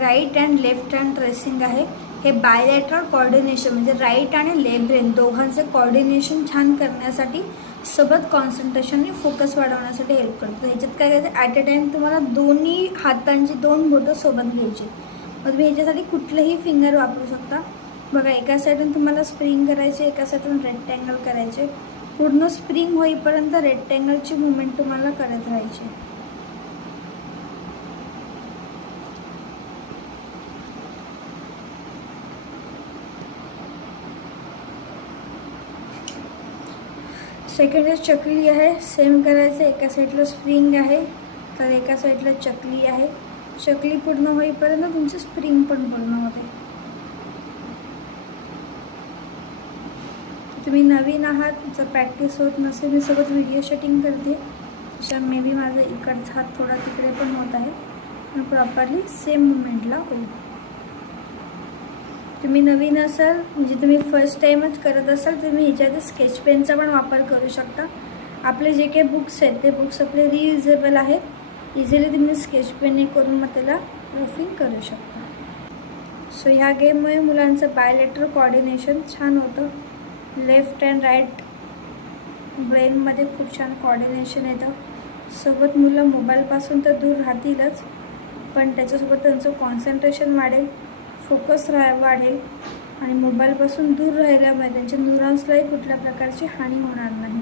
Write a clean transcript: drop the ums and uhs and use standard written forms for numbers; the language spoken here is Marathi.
Right and left hand tracing आहे. हे बायलॅटरल कोऑर्डिनेशन म्हणजे राईट आणि लेफ्ट ब्रेन दोघांचे कोऑर्डिनेशन छान करण्यासाठी सोबत कॉन्सन्ट्रेशन आणि फोकस वाढवण्यासाठी हेल्प करतो. ह्याच्यात काय करायचं, ॲट अ टाईम तुम्हाला दोन्ही हातांची 2 बोटं सोबत घ्यायची. मग तुम्ही ह्याच्यासाठी कुठलंही फिंगर वापरू शकता. बघा, एका साईडून तुम्हाला स्प्रिंग करायचे, एका साईडून रेक्टँगल करायचे. पूर्ण स्प्रिंग होईपर्यंत रेक्टँगलची मुवमेंट तुम्हाला करत राहायची. सेकंड चकली आहे. सेम करायचं. एका साईडला स्प्रिंग आहे तर एका साईडला चकली आहे. चकली पूर्ण होईपर्यंत तुमची स्प्रिंग पण पूर्ण होते. तुम्ही नवीन आहात, जर प्रॅक्टिस होत नसेल, मी सोबत व्हिडिओ शूटिंग करते, तर मे बी माझा इकडचा हात थोडा तिकडे पण होत आहे, पण प्रॉपरली सेम मुवमेंटला होईल. तुम्ही नवीन असाल म्हणजे तुम्ही फर्स्ट टाईमच करत असाल, तुम्ही ह्याच्यात स्केच पेनचा पण वापर करू शकता. आपले जे काही बुक्स आहेत ते बुक्स आपले रियुजेबल आहेत. इझिली तुम्ही स्केच पेनने करून मग त्याला प्रूफिंग करू शकता. सो ह्या गेममुळे मुलांचं बायलॅटरल कोऑर्डिनेशन छान होतं. लेफ्ट अँड राईट ब्रेनमध्ये खूप छान कोऑर्डिनेशन येतं. सोबत मुलं मोबाईलपासून तर दूर राहतीलच, पण त्याच्यासोबत त्यांचं कॉन्सन्ट्रेशन वाढेल, फोकस वाढेल आणि मोबाईलपासून दूर राहिल्यामुळे त्यांच्या न्यूरॉन्सलाही कुठल्या प्रकारची हानी होणार नाही.